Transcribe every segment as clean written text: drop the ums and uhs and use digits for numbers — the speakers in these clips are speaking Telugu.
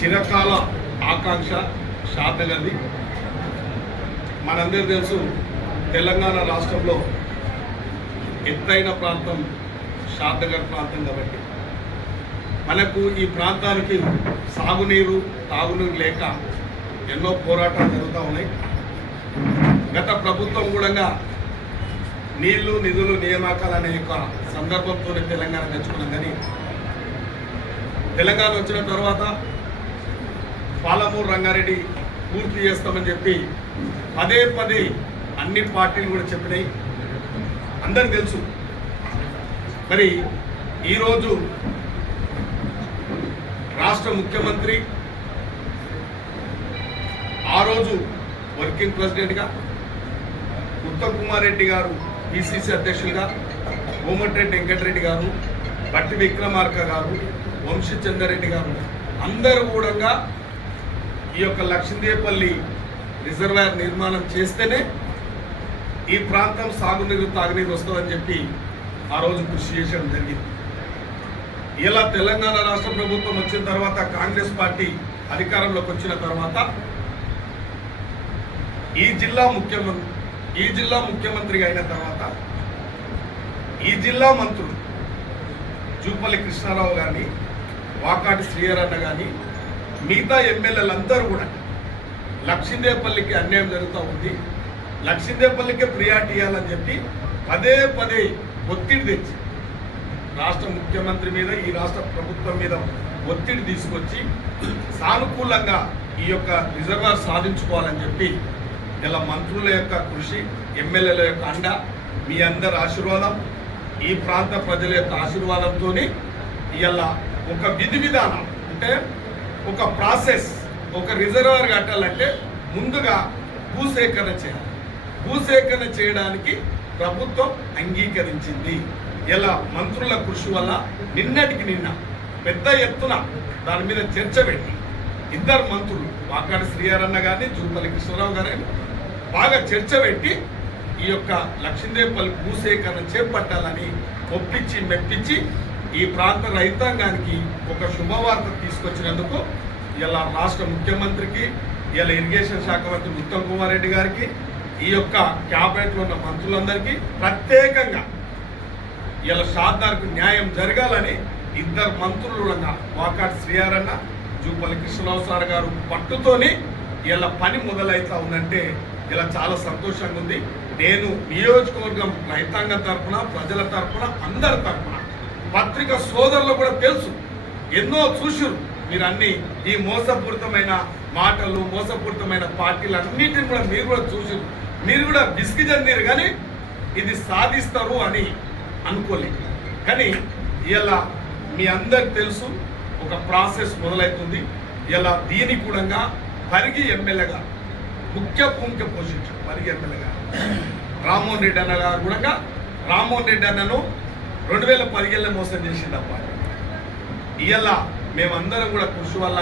చిరకాల ఆకాంక్ష షాద్నగర్ది. మనందరూ తెలుసు, తెలంగాణ రాష్ట్రంలో ఎత్తైన ప్రాంతం షాద్నగర్ ప్రాంతం కాబట్టి మనకు ఈ ప్రాంతానికి సాగునీరు తాగునీరు లేక ఎన్నో పోరాటాలు జరుగుతూ ఉన్నాయి. గత ప్రభుత్వం కూడా నీళ్లు నిధులు నియామకాలు అనే యొక్క సందర్భంతోనే తెలంగాణ తెచ్చుకున్నాం. కానీ తెలంగాణ వచ్చిన తర్వాత పాలమూరు రంగారెడ్డి పూర్తి చేస్తామని చెప్పి పదే పదే అన్ని పార్టీలు కూడా చెప్పినాయి, అందరికి తెలుసు. మరి ఈరోజు రాష్ట్ర ముఖ్యమంత్రి ఆ రోజు వర్కింగ్ ప్రెసిడెంట్గా, ఉత్తమ్ కుమార్ రెడ్డి గారు పిసిసి అధ్యక్షులుగా, కోమటిరెడ్డి వెంకటరెడ్డి గారు, బట్టి విక్రమార్క గారు, వంశీచంద్రరెడ్డి గారు అందరూ కూడా ఈ యొక్క లక్ష్మీదేపల్లి రిజర్వాయర్ నిర్మాణం చేస్తేనే ఈ ప్రాంతం సాగునీరు తాగునీరు వస్తుందని చెప్పి ఆ రోజు కృషి చేయడం జరిగింది. ఇలా తెలంగాణ రాష్ట్ర ప్రభుత్వం వచ్చిన తర్వాత, కాంగ్రెస్ పార్టీ అధికారంలోకి వచ్చిన తర్వాత ఈ జిల్లా ముఖ్యమంత్రిగా అయిన తర్వాత ఈ జిల్లా మంత్రులు జూపల్లి కృష్ణారావు గారిని, వాకాటి శ్రీహరన్న కానీ మిగతా ఎమ్మెల్యేలందరూ కూడా లక్ష్మీదేపల్లికి అన్యాయం జరుగుతూ ఉంది, లక్ష్మీదేపల్లికే ప్రియారిటీ ఇవ్వాలని చెప్పి పదే పదే ఒత్తిడి తెచ్చి రాష్ట్ర ముఖ్యమంత్రి మీద, ఈ రాష్ట్ర ప్రభుత్వం మీద ఒత్తిడి తీసుకొచ్చి సానుకూలంగా ఈ యొక్క రిజర్వాయర్ సాధించుకోవాలని చెప్పి ఇలా మంత్రుల యొక్క కృషి, ఎమ్మెల్యేల యొక్క అండ, మీ అందరి ఆశీర్వాదం, ఈ ప్రాంత ప్రజల యొక్క ఆశీర్వాదంతో ఇలా ఒక విధి విధానం, అంటే ఒక ప్రాసెస్, ఒక రిజర్వాయర్ కట్టాలంటే ముందుగా భూసేకరణ చేయాలి. భూసేకరణ చేయడానికి ప్రభుత్వం అంగీకరించింది. ఇలా మంత్రుల కృషి వల్ల నిన్నటికి నిన్న పెద్ద ఎత్తున దాని మీద చర్చ పెట్టి ఇద్దరు మంత్రులు వాకాటి శ్రీహరన్న గారిని, జూపల్లి కృష్ణారావు గారిని బాగా చర్చ పెట్టి ఈ యొక్క లక్ష్మీదేపల్లి భూసేకరణ చేపట్టాలని ఒప్పించి మెప్పించి ఈ ప్రాంత రైతాంగానికి ఒక శుభవార్త తీసుకొచ్చినందుకు ఇలా రాష్ట్ర ముఖ్యమంత్రికి, ఇలా ఇరిగేషన్ శాఖ మంత్రి ఉత్తమ్ కుమార్ రెడ్డి గారికి, ఈ యొక్క క్యాబినెట్లో ఉన్న మంత్రులందరికీ ప్రత్యేకంగా ఇలా షాద్నగర్కు న్యాయం జరగాలని ఇద్దరు మంత్రులు వాకాటి శ్రీహరన్న, జూపల్లి కృష్ణరావు సార్ గారు పట్టుతోని ఇలా పని మొదలవుతా ఉందంటే ఇలా చాలా సంతోషంగా ఉంది. నేను నియోజకవర్గం రైతాంగం తరఫున, ప్రజల తరఫున, అందరి తరఫున, పత్రిక సోదరులు కూడా తెలుసు, ఎన్నో చూసారు మీరు అన్ని ఈ మోసపూరితమైన మాటలు, మోసపూరితమైన పార్టీలు అన్నిటిని కూడా మీరు కూడా చూసారు. మీరు కూడా విసిగి చెందారు, కానీ ఇది సాధిస్తారు అని అనుకోలేదు. కానీ ఇలా మీ అందరికి తెలుసు, ఒక ప్రాసెస్ మొదలవుతుంది. ఇలా దీనికి కూడా పరిగి ఎమ్మెల్యేగా ముఖ్య భూమిక పోషించారు. పరిగి ఎమ్మెల్యేగా రామ్మోహన్ రెడ్డి అన్న గారు కూడా, రామ్మోహన్ రెడ్డి అన్నను 2017లో మోసం చేసింది అప్ప. ఇలా మేమందరం కూడా కృషి వల్ల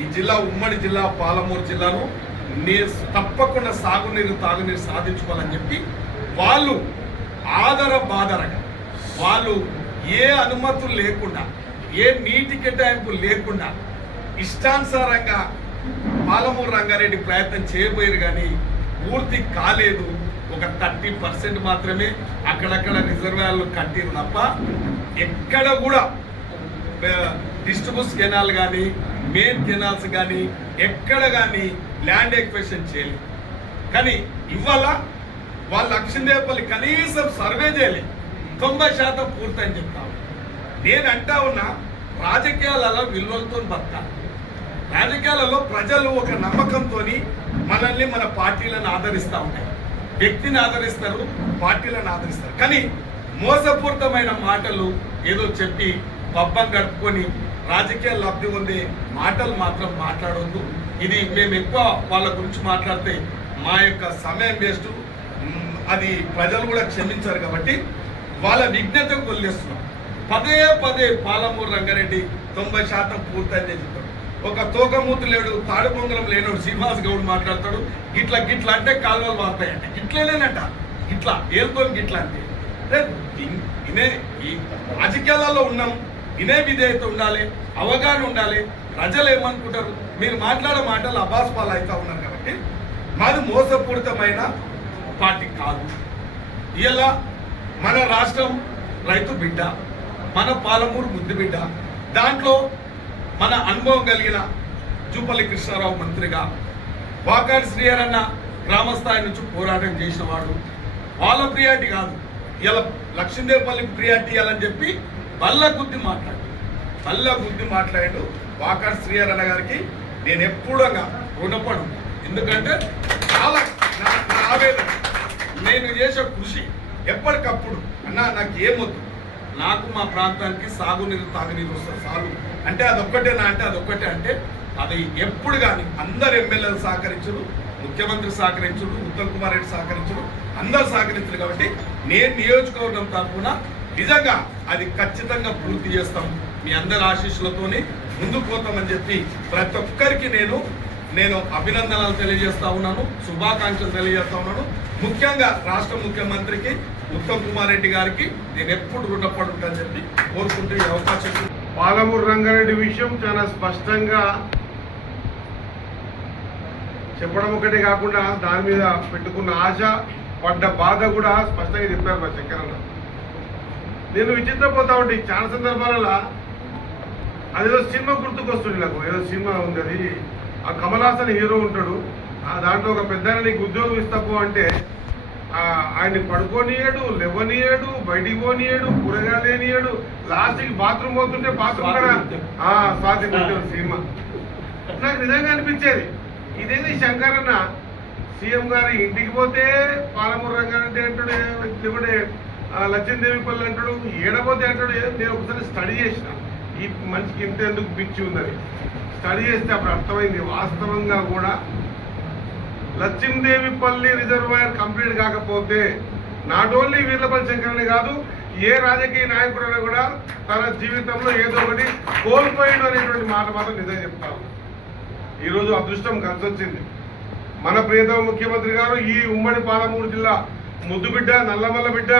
ఈ జిల్లా, ఉమ్మడి జిల్లా పాలమూరు జిల్లాను తప్పకుండా సాగునీరు తాగునీరు సాధించుకోవాలని చెప్పి వాళ్ళు ఆదర బాదరగా, వాళ్ళు ఏ అనుమతులు లేకుండా, ఏ నీటి కేటాయింపు లేకుండా ఇష్టానుసారంగా పాలమూరు రంగారెడ్డి ప్రయత్నం చేయబోయారు. కానీ పూర్తి కాలేదు. ఒక 30% మాత్రమే అక్కడక్కడ రిజర్వాయర్లు కట్టిరు తప్ప ఎక్కడ కూడా డిస్ట్రిబ్యూషన్ కెనాల్ కానీ, మెయిన్ కెనాల్స్ కానీ ఎక్కడ కానీ ల్యాండ్ ఎక్విజిషన్ చేయలేదు. కానీ ఇవాళ వాళ్ళ లక్ష్మీదేపల్లి కనీసం సర్వే చేయలేదు, 90% పూర్తని చెప్తాను. నేను అంటా ఉన్నా, రాజకీయాలలో విలువలతో బతకాలి. రాజకీయాలలో ప్రజలు ఒక నమ్మకంతో మనల్ని, మన పార్టీలను ఆదరిస్తూ ఉంటాయి. వ్యక్తిని ఆదరిస్తారు, పార్టీలను ఆదరిస్తారు. కానీ మోసపూరితమైన మాటలు ఏదో చెప్పి పబ్బం గడుపుకొని రాజకీయ లబ్ధి పొందే మాటలు మాత్రం మాట్లాడవద్దు. ఇది మేము ఎక్కువ వాళ్ళ గురించి మాట్లాడితే మా యొక్క సమయం వేస్ట్, అది ప్రజలు కూడా క్షమించారు. కాబట్టి వాళ్ళ విజ్ఞతకు వదిలేస్తున్నాం. పదే పదే పాలమూరు రంగారెడ్డి 90% పూర్తయింది చెప్తాడు. ఒక తోకమూతు లేడు, తాడుపొంగలం లేనోడు శ్రీనివాస్ గౌడ్ మాట్లాడతాడు, గిట్లా గిట్లా అంటే కాలువలు వారుతాయంటే గిట్లేనంట, గిట్లా ఏలుతో గిట్లా అంటే ఇనే ఈ రాజకీయాలలో ఉన్నాం, వినయ విధేయత ఉండాలి, అవగాహన ఉండాలి. ప్రజలు ఏమనుకుంటారు? మీరు మాట్లాడే మాటలు అబాస్ పాలు అవుతా ఉన్నారు కాబట్టి మాది మోసపూరితమైన పార్టీ కాదు. ఇలా మన రాష్ట్రం రైతు బిడ్డ, మన పాలమూరు ముద్దు బిడ్డ, దాంట్లో మన అనుభవం కలిగిన జూపల్లి కృష్ణారావు మంత్రిగా, వాకాటి శ్రీహరన్న గ్రామస్థాయి నుంచి పోరాటం చేసిన వాడు. వాళ్ళ ప్రియారిటీ కాదు, ఇలా లక్ష్మీదేవపల్లికి ప్రియారిటీ ఇవ్వాలని చెప్పి బల్ల గుద్ది మాట్లాడాడు వాకాటి శ్రీహరన్న గారికి. నేను ఎప్పుడూ రుణపడు, ఎందుకంటే చాలా నా ఆవేదన, నేను చేసే కృషి ఎప్పటికప్పుడు అన్నా నాకు ఏమొద్దు, నాకు మా ప్రాంతానికి సాగునీరు తాగునీరు వస్తుంది చాలు అంటే అదొక్కటేనా అంటే అదొక్కటే అంటే అది ఎప్పుడు కానీ అందరు ఎమ్మెల్యేలు సహకరించరు, ముఖ్యమంత్రి సహకరించరు, ఉత్తమ్ కుమార్ రెడ్డి సహకరించరు, అందరు సహకరించరు. కాబట్టి నేను నియోజకవర్గం తరఫున నిజంగా అది ఖచ్చితంగా పూర్తి చేస్తాం, మీ అందరి ఆశీస్సులతోని ముందుకు పోతామని చెప్పి ప్రతి ఒక్కరికి నేను అభినందనలు తెలియజేస్తా ఉన్నాను, శుభాకాంక్షలు తెలియజేస్తా ఉన్నాను. ముఖ్యంగా రాష్ట్ర ముఖ్యమంత్రికి ఉత్తమ్ కుమార్ రెడ్డి గారికి నేను ఎప్పుడు రుణపడి ఉంటానని చెప్పి కోరుకుంటూ ఈ అవకాశం. పాలమూరు రంగారెడ్డి విషయం చాలా స్పష్టంగా చెప్పడం ఒకటే కాకుండా దాని మీద పెట్టుకున్న ఆశ, పడ్డ బాధ కూడా స్పష్టంగా చెప్పారు మా శంకరన్న. నేను విచిత్రపోతా ఉంటే చాలా సందర్భాలలో అదేదో సినిమా గుర్తుకొస్తుంది నాకు. ఏదో సినిమా ఉంది, అది ఆ కమల్ హాసన్ హీరో ఉంటాడు, ఆ దాంట్లో ఒక పెద్ద నీకు ఉద్యోగం ఇస్తాపో అంటే ఆయన్ని పడుకోనియడు, లేవనియడు, బయటికి పోనీయడు, కూరగాయలేనియడు, లాస్ట్కి బాత్రూమ్ పోతుంటే బాత్రూమ్ కూడా సాధ్యం సినిమా. నాకు నిజంగా అనిపించేది ఇదేది శంకరన్న సీఎం గారి ఇంటికి పోతే పాలమూరు రంగారెడ్డి అంటాడు, లేకుంటే లక్ష్మీదేవిపల్లి అంటాడు, ఏడపోతే అంటాడు. నేను ఒకసారి స్టడీ చేసిన ఈ మనిషికి ఇంత ఎందుకు పిచ్చి ఉందని. స్టడీ చేస్తే అప్పుడు అర్థమైంది వాస్తవంగా కూడా లక్ష్మీదేవిపల్లి రిజర్వాయర్ కంప్లీట్ కాకపోతే నాట్ ఓన్లీ వీర్లపల్లి శంకరని కాదు, ఏ రాజకీయ నాయకుడైనా కూడా తన జీవితంలో ఏదో ఒకటి కోల్పోయాడు అనేటువంటి మాట మాత్రం నిజం చెప్తాను. ఈరోజు అదృష్టం కలిసి వచ్చింది. మన ప్రియతమ ముఖ్యమంత్రి గారు ఈ ఉమ్మడి పాలమూరు జిల్లా ముద్దు బిడ్డ, నల్లమల్ల బిడ్డ,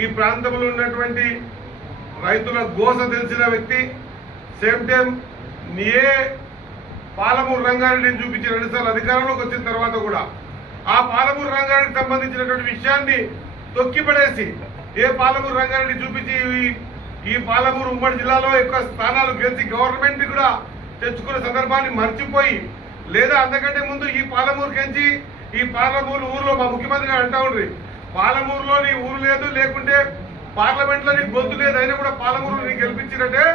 ఈ ప్రాంతంలో ఉన్నటువంటి రైతుల గోస తెలిసిన వ్యక్తి. సేమ్ టైం ఏ పాలమూరు రంగారెడ్డిని చూపించి 2 సార్లు అధికారంలోకి వచ్చిన తర్వాత కూడా ఆ పాలమూరు రంగారెడ్డికి సంబంధించినటువంటి విషయాన్ని తొక్కిపడేసి ఏ పాలమూరు రంగారెడ్డి చూపించి ఈ పాలమూరు ఉమ్మడి జిల్లాలో ఎక్కువ స్థానాలు గెలిచి గవర్నమెంట్ కూడా తెచ్చుకునే సందర్భాన్ని మర్చిపోయి, లేదా అంతకంటే ముందు ఈ పాలమూరుకెంచి ఈ పాలమూరు ఊరిలో మా ముఖ్యమంత్రి గారు అంటా ఉండ్రి, పాలమూరులో నీ ఊరు లేదు, లేకుంటే పార్లమెంట్లో నీకు గొంతు లేదు, అయినా కూడా పాలమూరు నీకు గెలిపించినట్టే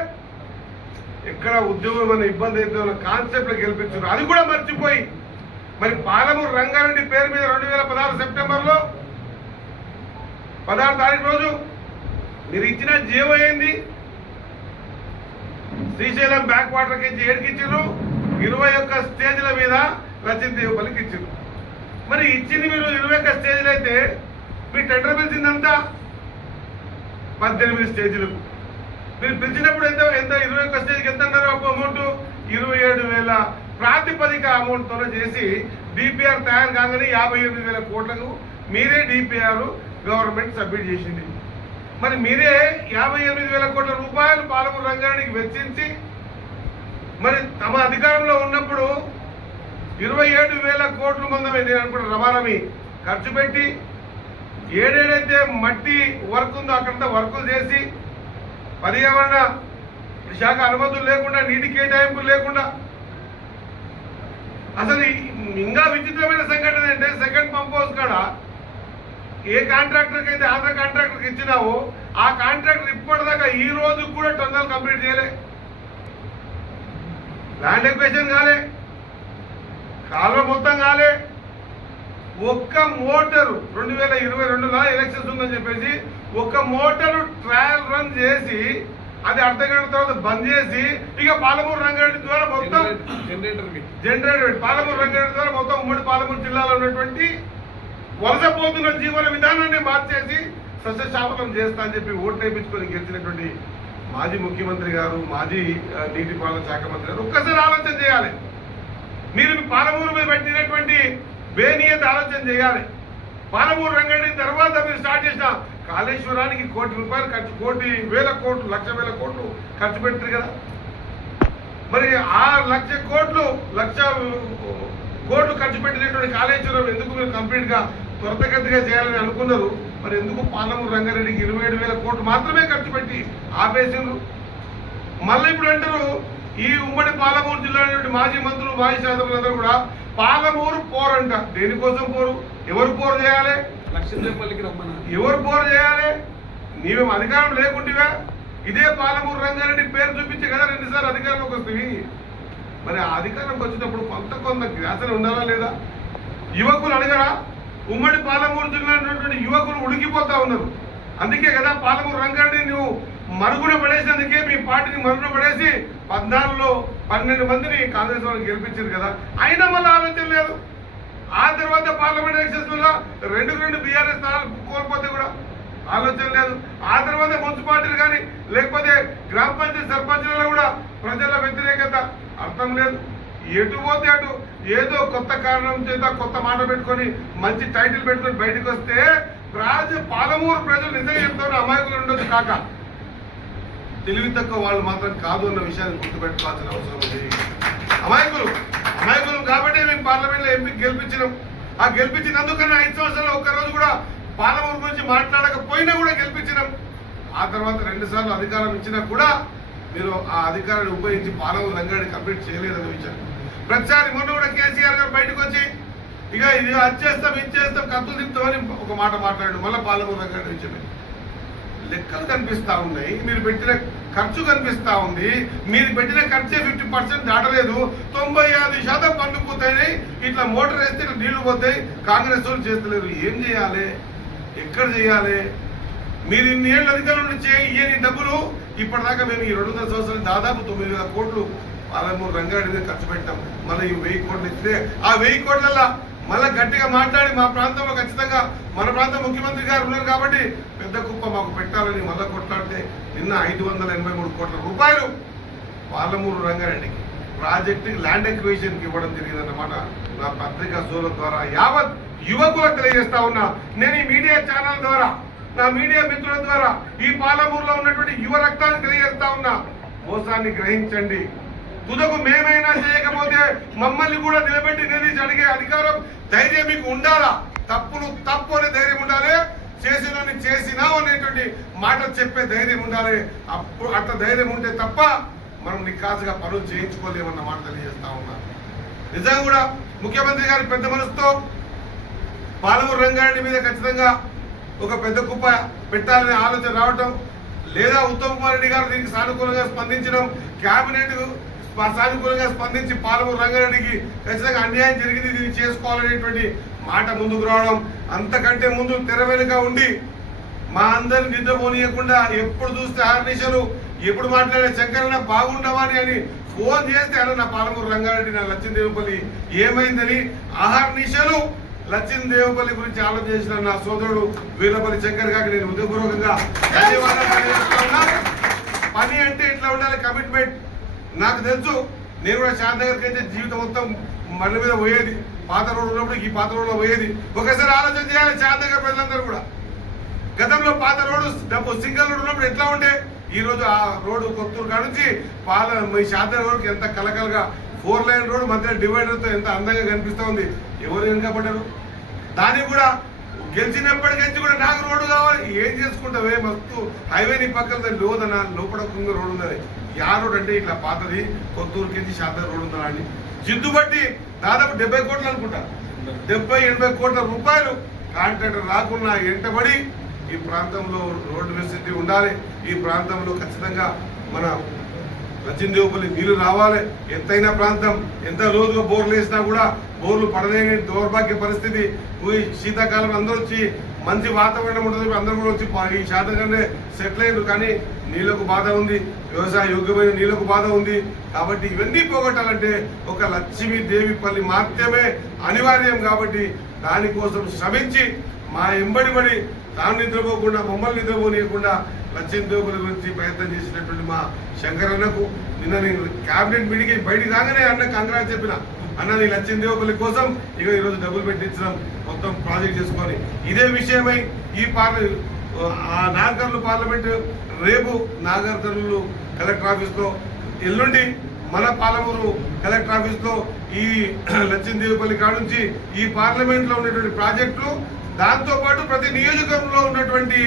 ఎక్కడ ఉద్యోగం అనే ఇబ్బంది అయితే ఉన్న కాన్సెప్ట్ గెలిపించారు. అది కూడా మర్చిపోయి మరి పాలమూరు రంగారెడ్డి పేరు మీద 2016 సెప్టెంబర్లో 16 తారీఖు రోజు మీరు ఇచ్చిన జీవో ఏంది? శ్రీశైలం బ్యాక్ వాటర్ కించి ఏడికిచ్చారు, 21 స్టేజ్ల మీద లక్ష్మీదేవిపల్లికి ఇచ్చారు. మరి ఇచ్చింది మీరు 21 స్టేజ్లు అయితే మీ టెండర్ పిలిచిందంతా 18 స్టేజ్లకు. మీరు పిలిచినప్పుడు ఎంత 21 స్టేజ్కి ఎంత అన్నారు అమౌంట్? 27,000 ప్రాతిపదిక అమౌంట్తో చేసి డిపిఆర్ తయారు కాగానే 58,000 కోట్లకు మీరే డిపిఆర్ గవర్నమెంట్ సబ్మిట్ చేసింది. మరి మీరే 58,000 కోట్ల రూపాయలు పాలమూరు రంగారెడ్డికి వెచ్చించి మరి తమ అధికారంలో ఉన్నప్పుడు 27,000 కోట్ల మందమే నేను అనుకుంటే రవాణామి ఖర్చు పెట్టి ఏడేడైతే మట్టి వర్క్ ఉందో అక్కడంతా వర్కులు చేసి పర్యావరణ శాఖ అనుమతులు లేకుండా, నీటి కేటాయింపులు లేకుండా, అసలు ఇంకా విచిత్రమైన సంఘటన అంటే సెకండ్ పంప్ హౌస్ కాడ ఏ కాంట్రాక్టర్కి అయితే ఆంధ్ర కాంట్రాక్టర్కి ఇచ్చినావో ఆ కాంట్రాక్టర్ ఇప్పటిదాకా ఈ రోజు కూడా టన్నల్ కంప్లీట్ చేయలే, ల్యాండ్ ఎక్వేషన్ కాలే, కాలువ మొత్తం కాలే. ఒక్క మోటారు 2022లో ఎలక్షన్స్ ఉందని చెప్పేసి ఒక్క మోటారు ట్రయల్ రన్ చేసి అది అర్ధగంట తర్వాత బంద్ చేసి ఇక పాలమూరు రంగారెడ్డి ద్వారా మొత్తం జనరేటర్ పాలమూరు రంగారెడ్డి ద్వారా మొత్తం ఉమ్మడి పాలమూరు జిల్లాలో ఉన్నటువంటి వలసపోతున్న జీవన విధానాన్ని మార్చేసి సస్యశాపనం చేస్తా అని చెప్పి ఓట్లు వేయించుకొని గెలిచినటువంటి మాజీ ముఖ్యమంత్రి గారు, మాజీ నీటిపాలన శాఖ మంత్రి గారు ఒక్కసారి ఆలోచన చేయాలి. మీరు పాలమూరు మీద పెట్టినటువంటి బేనీయత ఆలోచన చేయాలి. పాలమూరు రంగారెడ్డి తర్వాత మీరు స్టార్ట్ చేసిన కాళేశ్వరానికి ₹1,00,00,000 ఖర్చు, 1,00,000 కోట్లు, 1,00,000 కోట్లు ఖర్చు పెడతారు కదా. మరి 6,00,000 కోట్లు ఖర్చు పెట్టినటువంటి కాళేశ్వరం ఎందుకు మీరు కంప్లీట్ గా త్వరితగతిగా చేయాలని అనుకున్నారు? మరి ఎందుకు పాలమూరు రంగారెడ్డికి 27,000 కోట్లు మాత్రమే ఖర్చు పెట్టి ఆపేసిండ్రు? మళ్ళీ ఇప్పుడు అంటారు ఈ ఉమ్మడి పాలమూరు జిల్లా మాజీ మంత్రులు మాజీ శాసకులందరూ కూడా పాలమూరు పోరంట. దేనికోసం పోరు? ఎవరు పోరు చేయాలి? లక్ష్మీదేవపల్లికి రమ్మన్నా. ఎవరు పోరు చేయాలి? నీవేం అధికారం లేకుంటివా? ఇదే పాలమూరు రంగారెడ్డి పేరు చూపించే కదా 2 సార్లు అధికారంలోకి వస్తుంది. మరి ఆ అధికారంకి వచ్చినప్పుడు కొంత జ్ఞాసన ఉండాలా లేదా? యువకులు అడగరా? ఉమ్మడి పాలమూరు జిల్లా యువకులు ఉడికిపోతా ఉన్నారు. అందుకే కదా పాలమూరు రంగారెడ్డి నువ్వు మరుగున పడేసినందుకే మీ పార్టీని మరుగున పడేసి 14లో 12 మందిని కాంగ్రెస్ వాళ్ళు గెలిపించారు కదా. అయినా మళ్ళీ ఆలోచన లేదు. ఆ తర్వాత పార్లమెంట్ ఎలక్షన్స్ వల్ల 2 బీఆర్ఎస్ స్థానాలు కోల్పోతే కూడా ఆలోచన లేదు. ఆ తర్వాత మున్సిపాలిటీలు కానీ లేకపోతే గ్రామ పంచాయతీ సర్పంచులలో కూడా ప్రజల వ్యతిరేకత అర్థం లేదు. ఎటు పోతే అటు ఏదో కొత్త కారణం చేత కొత్త మాట పెట్టుకొని మంచి టైటిల్ పెట్టుకొని బయటకు వస్తే పాలమూరు ప్రజలు నిజంగా చెప్తారు అమాయకులు ఉండొచ్చు కాక తెలివి తక్కువ వాళ్ళు మాత్రం కాదు అన్న విషయాన్ని గుర్తుపెట్టుకోవాల్సిన అవసరం ఉంది. అమాయకులు కాబట్టి మేము పార్లమెంట్ లో ఎంపీ గెలిపించినాం. ఆ గెలిపించినందుకన్నా 5 సంవత్సరాలు ఒక్కరోజు కూడా పాలమూరు గురించి మాట్లాడకపోయినా కూడా గెలిపించినాం. ఆ తర్వాత 2 సార్లు అధికారం ఇచ్చినా కూడా మీరు ఆ అధికారాన్ని ఉపయోగించి పాలమూరు రంగారెడ్డి కంప్లీట్ చేయలేదన్న విషయం ప్రతిసారి మొన్న కూడా కేసీఆర్ గారు బయటకు వచ్చి ఇక ఇది అది చేస్తాం కత్తులు తిప్పుతామని ఒక మాట మాట్లాడు. మళ్ళీ పాలమూరు రంగారెడ్డి విషయమే లెక్కలు కనిపిస్తా ఉన్నాయి. మీరు పెట్టిన ఖర్చు కనిపిస్తా ఉంది. మీరు పెట్టిన ఖర్చే 50% దాటలేదు. 95% పన్ను పోతాయి. ఇట్లా మోటార్ వేస్తే ఇట్లా నీళ్లు పోతాయి. కాంగ్రెస్ వాళ్ళు చేస్తలేరు. ఏం చేయాలి? ఎక్కడ చేయాలి? మీరు ఇన్ని ఏళ్ళు అధికారుల నుంచి ఇయ్యని డబ్బులు ఇప్పటిదాకా మేము ఈ 200 సంవత్సరాలు దాదాపు 9,000 కోట్లు పాలమూరు రంగారెడ్డి మీద ఖర్చు పెట్టాం. మళ్ళీ ఈ 1000 కోట్లు ఇస్తే ఆ 1000 కోట్లలో మళ్ళీ గట్టిగా మాట్లాడి మా ప్రాంతంలో ఖచ్చితంగా మన ప్రాంత ముఖ్యమంత్రి గారు ఉన్నారు కాబట్టి పెద్ద కుప్ప మాకు పెట్టాలని మళ్ళీ కొట్లాడితే నిన్న 583 కోట్ల రూపాయలు పాలమూరు రంగారెడ్డికి ప్రాజెక్టు ల్యాండ్ ఎక్విజిషన్కి ఇవ్వడం జరిగిందన్నమాట. నా పత్రికా సోదరుల ద్వారా యావత్ యువకులకు తెలియజేస్తా ఉన్నా. నేను ఈ మీడియా ఛానల్ ద్వారా నా మీడియా మిత్రుల ద్వారా ఈ పాలమూరులో ఉన్నటువంటి యువ రక్తాన్ని తెలియజేస్తా ఉన్నా. మోసాన్ని గ్రహించండి. తుదకు మేమైనా చేయకపోతే మమ్మల్ని కూడా నిలబెట్టి నిలదీసి అడిగే అధికారం ధైర్యం మీకు ఉండాలా? తప్పును తప్పు అనే ధైర్యం ఉండాలి. చేసినని చేసినావు అనేటువంటి మాట చెప్పే ధైర్యం ఉండాలి. అప్పుడు అట్లా ధైర్యం ఉంటే తప్ప మనం నికాసుగా పనులు చేయించుకోలేమన్న మాట తెలియజేస్తా ఉన్నా. నిజంగా కూడా ముఖ్యమంత్రి గారి పెద్ద మనసుతో పాలమూరు రంగారెడ్డి మీద ఖచ్చితంగా ఒక పెద్ద కుప్ప పెట్టాలనే ఆలోచన రావటం లేదా ఉత్తమ్ కుమార్ రెడ్డి గారు దీనికి సానుకూలంగా స్పందించడం, కేబినెట్ సానుకూలంగా స్పందించి పాలమూరు రంగారెడ్డికి ఖచ్చితంగా అన్యాయం జరిగింది దీన్ని చేసుకోవాలనేటువంటి మాట ముందుకు రావడం, అంతకంటే ముందు తెర వెనుక ఉండి మా అందరిని నిద్రపోనీయకుండా ఎప్పుడు చూస్తే ఆర్నిషలు ఎప్పుడు మాట్లాడే శంకరన్న బాగుండవని అని ఫోన్ చేస్తే అన్న నా పాలమూరు రంగారెడ్డి నా లక్ష్మీదేవపల్లి ఏమైందని ఆహార్నిషలు లక్ష్మీదేవపల్లి గురించి ఆలోచన చేసిన నా సోదరుడు వీరపల్లి శంకర్ గారికి నేను హృదయపూర్వకంగా ధన్యవాదాలు. పని అంటే ఇట్లా ఉండాలి, కమిట్మెంట్. నాకు తెలుసు, నేను కూడా శాంతనగర్కి అయితే జీవితం మొత్తం మళ్ళీ మీద పోయేది. పాత రోడ్డు ఉన్నప్పుడు ఈ పాత రోడ్లో పోయేది. ఒకసారి ఆలోచన చేయాలి శాంతనగర్ ప్రజలందరూ కూడా. గతంలో పాత రోడ్డు సింగల్ రోడ్డు ఉన్నప్పుడు ఎట్లా ఉంటే ఈ రోజు ఆ రోడ్డు కొత్తూరు కాడ నుంచి మీ శాంతనగర్ రోడ్డుకి ఎంత కలకలగా 4 లైన్ రోడ్డు మధ్య డివైడర్తో ఎంత అందంగా కనిపిస్తూ ఉంది. ఎవరు వెనుకబడ్డారు? దాన్ని కూడా గెలిచినప్పటికీ కూడా నాకు రోడ్డు కావాలి. ఏం చేసుకుంటావే? మస్తు హైవే నీ పక్కన లోదన లోపల రోడ్డు ఉన్నది. యా రోడ్ అంటే ఇట్లా పాతది కొత్తూరుకి నుంచి శాంతనగర్ రోడ్డు ఉందా అని జిద్దు బట్టి దాదాపు 70 కోట్లు అనుకుంటా, 70-80 కోట్ల రూపాయలు కాంట్రాక్టర్ రాకుండా ఎంటబడి ఈ ప్రాంతంలో రోడ్డు ఫెసిలిటీ ఉండాలి. ఈ ప్రాంతంలో ఖచ్చితంగా మన లక్ష్మీదేవపల్లి నీళ్లు రావాలి. ఎత్తైన ప్రాంతం, ఎంత రోజుగా బోర్లు వేసినా కూడా బోర్లు పడలేని దౌర్భాగ్య పరిస్థితి. శీతాకాలం అందరూ వచ్చి మంచి వాతావరణం ఉంటుంది, అందరూ కూడా వచ్చి ఈ శాతంగానే సెటిల్ అయ్యారు. కానీ నీళ్లకు బాధ ఉంది, వ్యవసాయ యోగ్యమైన నీళ్లకు బాధ ఉంది. కాబట్టి ఇవన్నీ పోగొట్టాలంటే ఒక లక్ష్మీదేవిపల్లి మాత్రమే అనివార్యం. కాబట్టి దానికోసం శ్రమించి మా ఎంబడిబడి తాను నిద్రపోకుండా మమ్మల్ని నిద్రపోనీయకుండా లక్ష్మీదేవపల్లి గురించి ప్రయత్నం చేసినటువంటి మా శంకరన్నకు నిన్న నేను క్యాబినెట్ మీటింగ్ బయటికి రాగానే అన్న కంగ్రాట్స్ చెప్పిన. అన్న నీ లక్ష్మీదేవపల్లి కోసం ఇక ఈరోజు డబ్బులు పెట్టించడం మొత్తం ప్రాజెక్ట్ చేసుకొని ఇదే విషయమై ఈ నాగర్లు పార్లమెంట్ రేపు నాగర్ కర్నూలు కలెక్టర్ ఆఫీస్లో ఎల్లుండి మన పాలమూరు కలెక్టర్ ఆఫీస్లో ఈ లచ్చిందేవిపల్లి కాడ నుంచి ఈ పార్లమెంట్లో ఉన్నటువంటి ప్రాజెక్టులు, దాంతోపాటు ప్రతి నియోజకవర్గంలో ఉన్నటువంటి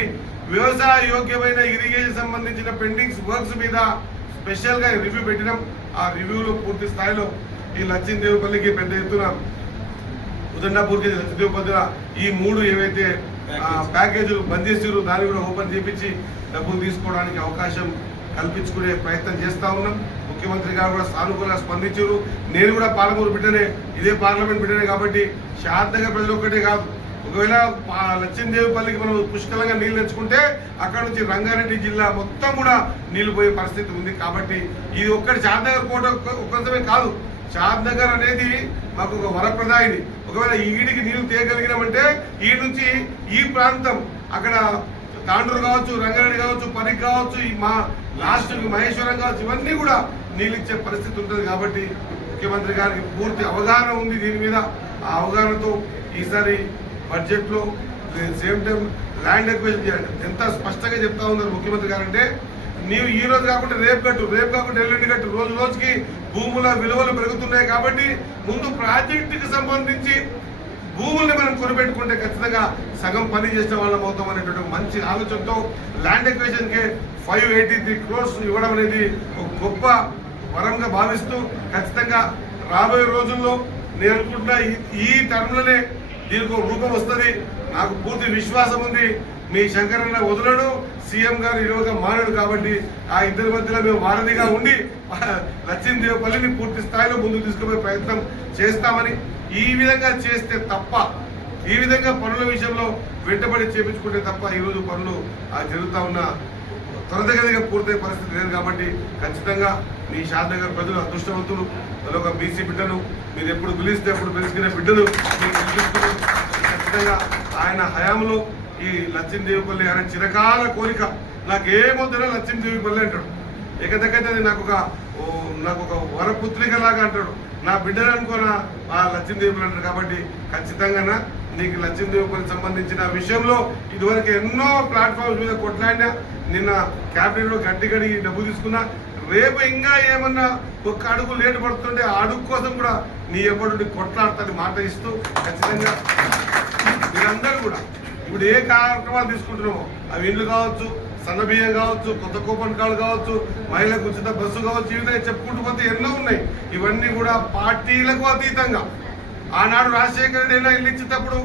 వ్యవసాయ యోగ్యమైన ఇరిగేషన్ సంబంధించిన పెండింగ్స్ వర్క్స్ మీద స్పెషల్గా రివ్యూ పెట్టినాం. ఆ రివ్యూలో పూర్తి స్థాయిలో ఈ లచ్చిందేవిపల్లికి పెద్ద ఎత్తున ఉదండాపూర్కి లచ్చిందేవిపల్లి ఈ 3 ఏవైతే ప్యాకేజీలు బంద్ చేసారు దాన్ని కూడా ఓపెన్ చేపించి డబ్బులు తీసుకోవడానికి అవకాశం కల్పించుకునే ప్రయత్నం చేస్తూ ఉన్నాం. ముఖ్యమంత్రి గారు కూడా సానుకూలంగా స్పందించారు. నేను కూడా పాలమూరు బిడ్డనే, ఇదే పార్లమెంట్ బిడ్డనే కాబట్టి శాంతంగా ప్రజలు ఒక్కటే కాదు, ఒకవేళ లచ్చిందేవిపల్లికి మనం పుష్కలంగా నీళ్ళు తెచ్చుకుంటే అక్కడ నుంచి రంగారెడ్డి జిల్లా మొత్తం కూడా నీళ్లు పోయే పరిస్థితి ఉంది. కాబట్టి ఇది ఒక్కటి షాద్నగర్ కోట ఒక్కరితమే కాదు, షాద్నగర్ అనేది మాకు ఒక వరప్రదాయిని. ఒకవేళ ఈడికి నీళ్లు తీయగలిగినామంటే ఈ నుంచి ఈ ప్రాంతం అక్కడ తాండూరు కావచ్చు, రంగారెడ్డి కావచ్చు, పనికి కావచ్చు, మా లాస్ట్కి మహేశ్వరం కావచ్చు, ఇవన్నీ కూడా నీళ్ళు ఇచ్చే పరిస్థితి ఉంటుంది. కాబట్టి ముఖ్యమంత్రి గారికి పూర్తి అవగాహన ఉంది దీని మీద. ఆ అవగాహనతో ఈసారి బడ్జెట్లో సేమ్ టైం ల్యాండ్ ఎక్విజిషన్ చేయండి. ఎంత స్పష్టంగా చెప్తా ఉన్నారు ముఖ్యమంత్రి గారు అంటే, నీవు ఈ రోజు కాకుండా రేపు కట్టు, రేపు కాకుండా ఎల్లుండి కట్టు, రోజు రోజుకి భూముల విలువలు పెరుగుతున్నాయి. కాబట్టి ముందు ప్రాజెక్టుకి సంబంధించి భూముల్ని మనం కొనిపెట్టుకుంటే ఖచ్చితంగా సగం పని చేసిన వాళ్ళం అవుతాం అనేటువంటి మంచి ఆలోచనతో ల్యాండ్ ఎక్విజిషన్కి 583 crores ఇవ్వడం అనేది ఒక గొప్ప వరంగా భావిస్తూ ఖచ్చితంగా రాబోయే రోజుల్లో నేను అనుకుంటున్నా ఈ టర్మ్లోనే దీనికి ఒక రూపం వస్తుంది. నాకు పూర్తి విశ్వాసం ఉంది. మీ శంకరన్న వదలడు, సీఎం గారు ఈరోజు మానడు. కాబట్టి ఆ ఇద్దరి మధ్యలో మేము వారధిగా ఉండి లచ్చిందేవిపల్లిని పూర్తి స్థాయిలో ముందుకు తీసుకుపోయే ప్రయత్నం చేస్తామని, ఈ విధంగా చేస్తే తప్ప, ఈ విధంగా పనుల విషయంలో వెంటబడి చేపించుకుంటే తప్ప ఈరోజు పనులు జరుగుతూ ఉన్న త్వరితగతిగా పూర్తయ్యే పరిస్థితి లేదు. కాబట్టి ఖచ్చితంగా మీ షాద్నగర్ ప్రజలు అదృష్టవంతులు. ఒక బీసీ బిడ్డను మీరు ఎప్పుడు పిలిస్తే అప్పుడు పిలుచుకునే బిడ్డను మీరు పిలిపిస్తున్నారు. ఖచ్చితంగా ఆయన హయాంలో ఈ లచ్చిందేవిపల్లి ఆయన చిరకాల కోరిక, నాకేమొద్దునా లచ్చిందేవిపల్లి అంటాడు. ఎక్కడికైతే నాకు ఒక వరపుత్రిక లాగా అంటాడు. నా బిడ్డను అనుకోనా ఆ లచ్చిందేవిపల్లి అంటాడు. కాబట్టి ఖచ్చితంగా నీకు లచ్చిందేవిపల్లికి సంబంధించిన విషయంలో ఇదివరకు ఎన్నో ప్లాట్ఫామ్స్ మీద కొట్లాడినా, నిన్న క్యాబినెట్లో గట్టి గడిగి డబ్బు తీసుకున్నా. రేపు ఇంకా ఏమన్నా ఒక్క అడుగు లేటు పడుతుంటే ఆ అడుగు కోసం కూడా నీ ఎప్పుడు కొట్లాడతాని మాట ఇస్తూ ఖచ్చితంగా మీరందరూ కూడా ఇప్పుడు ఏ కార్యక్రమాలు తీసుకుంటున్నామో అవి ఇండ్లు కావచ్చు, సన్నబియ్యం కావచ్చు, కొత్త కూపన్ కార్డు కావచ్చు, మహిళలకు ఉచిత బస్సు కావచ్చు, ఈ విధంగా చెప్పుకుంటూ పోతే ఎన్నో ఉన్నాయి. ఇవన్నీ కూడా పార్టీలకు అతీతంగా ఆనాడు రాజశేఖర రెడ్డి అయినా ఇల్లు ఇచ్చేటప్పుడు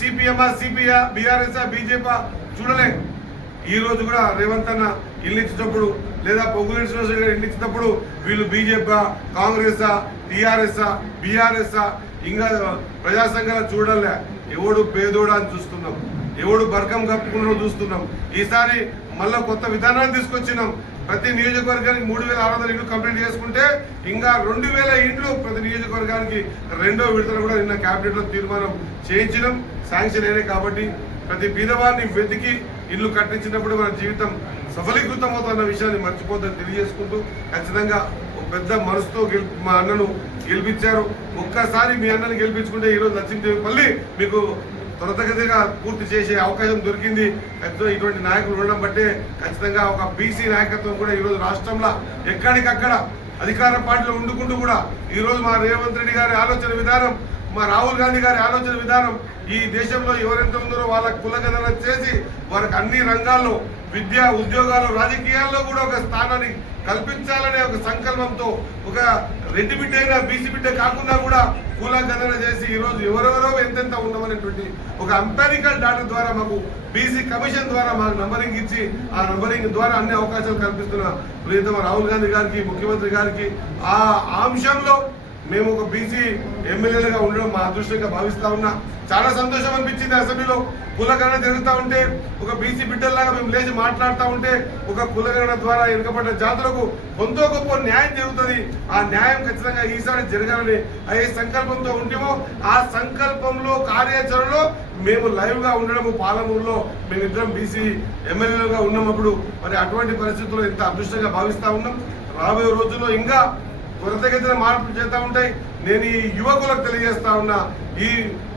సిపిఎంఆ, సిపిఐ, బీఆర్ఎస్ఆ, బీజేపీ చూడలే. ఈ రోజు కూడా రేవంత్ అన్న ఇల్లు ఇచ్చేటప్పుడు లేదా పొంగులేటి శ్రీనివాస గారు ఇల్లు ఇచ్చేటప్పుడు వీళ్ళు బీజేపీ, కాంగ్రెస్, టీఆర్ఎస్, బీఆర్ఎస్ ఇంకా ప్రజా సంఘాలు చూడలే. ఎవడు పేదోడా అని చూస్తున్నాం, ఎవడు బర్గం కప్పుకున్నాడో చూస్తున్నాం. ఈసారి మళ్ళా కొత్త విధానాన్ని తీసుకొచ్చినాం. ప్రతి నియోజకవర్గానికి 3600 ఇండ్లు కంప్లీట్ చేసుకుంటే ఇంకా 2000 ఇండ్లు ప్రతి నియోజకవర్గానికి రెండో విడతలు కూడా నిన్న క్యాబినెట్లో తీర్మానం చేయించడం శాంక్షన్ అయినాయి. కాబట్టి ప్రతి బీదవారిని వెతికి ఇల్లు కట్టించినప్పుడు మన జీవితం సఫలీకృతం అవుతున్న విషయాన్ని మర్చిపోద్దని తెలియజేసుకుంటూ ఖచ్చితంగా ఒక పెద్ద మనసుతో మా అన్నను గెలిపించారు. ఒక్కసారి మీ అన్నను గెలిపించుకుంటే ఈరోజు లచ్చిందేవిపల్లి మీకు త్వరితగతిగా పూర్తి చేసే అవకాశం దొరికింది. ఇటువంటి నాయకులు ఉండడం బట్టే ఖచ్చితంగా ఒక బీసీ నాయకత్వం కూడా ఈరోజు రాష్ట్రంలో ఎక్కడికక్కడ అధికార పార్టీలో ఉండుకుంటూ కూడా ఈరోజు మా రేవంత్ రెడ్డి గారి ఆలోచన విధానం, మా రాహుల్ గాంధీ గారి ఆలోచన విధానం, ఈ దేశంలో ఎవరెంత ఉన్నారో వాళ్ళకు కులగణన చేసి వారికి అన్ని రంగాల్లో విద్య, ఉద్యోగాలు, రాజకీయాల్లో కూడా ఒక స్థానాన్ని కల్పించాలనే ఒక సంకల్పంతో ఒక రెడ్డి బిడ్డ అయినా బీసీ బిడ్డ కాకుండా కూడా కులగణన చేసి ఈరోజు ఎవరెవరో ఎంతెంత ఉన్నామనేటువంటి ఒక ఎంపారికల్ డాటా ద్వారా మాకు బీసీ కమిషన్ ద్వారా మాకు నంబరింగ్ ఇచ్చి ఆ నంబరింగ్ ద్వారా అన్ని అవకాశాలు కల్పిస్తున్న ప్రియతమ రాహుల్ గాంధీ గారికి, ముఖ్యమంత్రి గారికి ఆ అంశంలో మేము ఒక బీసీ ఎమ్మెల్యేలుగా ఉండడం మా అదృష్టంగా భావిస్తా ఉన్నా. చాలా సంతోషం అనిపించింది. అసెంబ్లీలో కులగణన జరుగుతూ ఉంటే ఒక బీసీ బిడ్డల్లాగా మేము లేచి మాట్లాడుతూ ఉంటే ఒక కులగణన ద్వారా వెనుకబడ్డ జాతులకు కొంత గొప్ప న్యాయం జరుగుతుంది. ఆ న్యాయం ఖచ్చితంగా ఈసారి జరగాలని ఏ సంకల్పంతో ఉంటేమో ఆ సంకల్పంలో కార్యాచరణలో మేము లైవ్గా ఉండడము పాలమూరులో మేమిద్దరం బీసీ ఎమ్మెల్యేలుగా ఉన్నప్పుడు మరి అటువంటి పరిస్థితుల్లో ఎంత అదృష్టంగా భావిస్తా ఉన్నాం. రాబోయే రోజుల్లో ఇంకా త్వరితగతిన మార్పులు చేస్తూ ఉంటాయి. నేను ఈ యువకులకు తెలియజేస్తా ఉన్నా, ఈ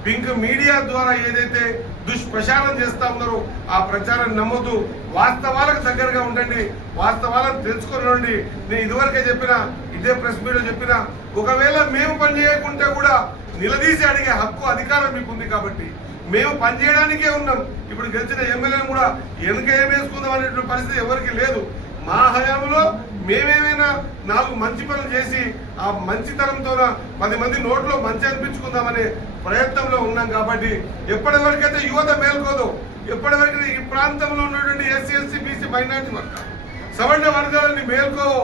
పింక్ మీడియా ద్వారా ఏదైతే దుష్ప్రచారం చేస్తా ఉన్నారు. ఆ ప్రచారాన్ని నమ్మొద్దు, వాస్తవాలకు దగ్గరగా ఉండండి, వాస్తవాలను తెలుసుకుని. నేను ఇదివరకే చెప్పిన, ఇదే ప్రెస్ మీట్లో చెప్పిన, ఒకవేళ మేము పని చేయకుంటే కూడా నిలదీసి అడిగే హక్కు అధికారం మీకు ఉంది. కాబట్టి మేము పనిచేయడానికే ఉన్నాం. ఇప్పుడు గెలిచిన ఎమ్మెల్యేలు కూడా వెనుక ఏమేసుకుందాం అనేటువంటి పరిస్థితి ఎవరికి లేదు. మా హయాంలో మేమేమైనా 4 మంచి పనులు చేసి ఆ మంచితనంతో 10 మంది నోట్లో మంచి అనిపించుకుందామనే ప్రయత్నంలో ఉన్నాం. కాబట్టి ఎప్పటివరకైతే యువత మేల్కోదో, ఎప్పటివరకు ఈ ప్రాంతంలో ఉన్నటువంటి ఎస్సీ ఎస్టీ బీసీ మైనార్టీ వర్గాలు, సవర్ణ వర్గాలని మేల్కోవో,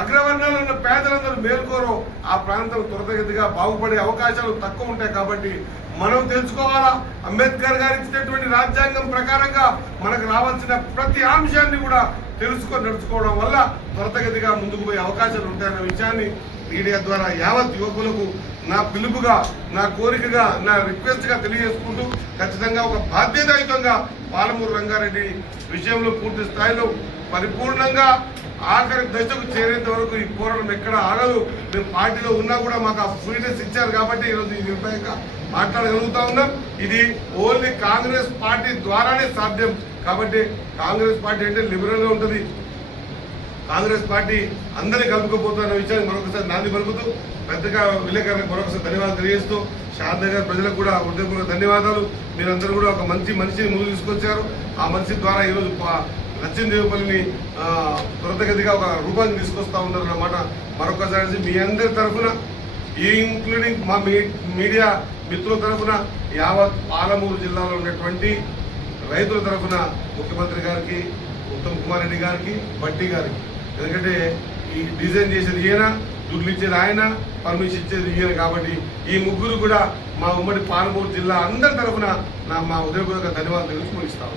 అగ్రవర్ణాలు ఉన్న పేదలందరూ మేల్కోరో ఆ ప్రాంతం త్వరితగతిగా బాగుపడే అవకాశాలు తక్కువ ఉంటాయి. కాబట్టి మనం తెలుసుకోవాలా, అంబేద్కర్ గారు ఇచ్చినటువంటి రాజ్యాంగం ప్రకారంగా మనకు రావాల్సిన ప్రతి అంశాన్ని కూడా తెలుసుకొని నడుచుకోవడం వల్ల త్వరితగతిగా ముందుకు పోయే అవకాశాలు ఉంటాయన్న విషయాన్ని మీడియా ద్వారా యావత్ యువకులకు నా పిలుపుగా, నా కోరికగా, నా రిక్వెస్ట్గా తెలియజేసుకుంటూ ఖచ్చితంగా ఒక బాధ్యతాయుతంగా పాలమూరు రంగారెడ్డి విషయంలో పూర్తి స్థాయిలో పరిపూర్ణంగా ఆఖరి దశకు చేరేంత వరకు ఈ పోరాటం ఎక్కడ ఆగదు. మేము పార్టీలో ఉన్నా కూడా మాకు ఆ ఫ్రీనెస్ ఇచ్చారు కాబట్టి ఈరోజు ఈ నిర్భయంగా మాట్లాడగలుగుతా ఉన్నాం. ఇది ఓన్లీ కాంగ్రెస్ పార్టీ ద్వారానే సాధ్యం. కాబట్టి కాంగ్రెస్ పార్టీ అంటే లిబరల్గా ఉంటుంది. కాంగ్రెస్ పార్టీ అందరినీ కలుపుకోబోతున్న విషయాన్ని మరొకసారి నాంది పలుకుతూ పెద్దగా విలేకరులకు మరొకసారి ధన్యవాదాలు తెలియజేస్తూ, శారదనగర్ ప్రజలకు కూడా హృదయపూర్వక ధన్యవాదాలు. మీరందరూ కూడా ఒక మంచి మనిషిని ముందు తీసుకొచ్చారు. ఆ మనిషి ద్వారా ఈరోజు లక్ష్మీదేవిపల్లిని త్వరితగతిగా ఒక రూపాన్ని తీసుకొస్తా ఉన్నారు అన్నమాట. మరొకసారి మీ అందరి తరఫున, ఇంక్లూడింగ్ మా మీడియా మిత్రుల తరఫున, యావత్ పాలమూరు జిల్లాలో ఉన్నటువంటి రైతుల తరఫున ముఖ్యమంత్రి గారికి, ఉత్తమ్ కుమార్ రెడ్డి గారికి, బట్టి గారికి, ఎందుకంటే ఈ డిజైన్ చేసేది ఈయన, దుడ్లు ఇచ్చేది ఆయన, పర్మిషన్ ఇచ్చేది ఈయన. కాబట్టి ఈ ముగ్గురు కూడా మా ఉమ్మడి పాలమూరు జిల్లా అందరి తరఫున మా ఉదయపూర్వక ధన్యవాదాలు తెలుసుకొని ఇస్తాము.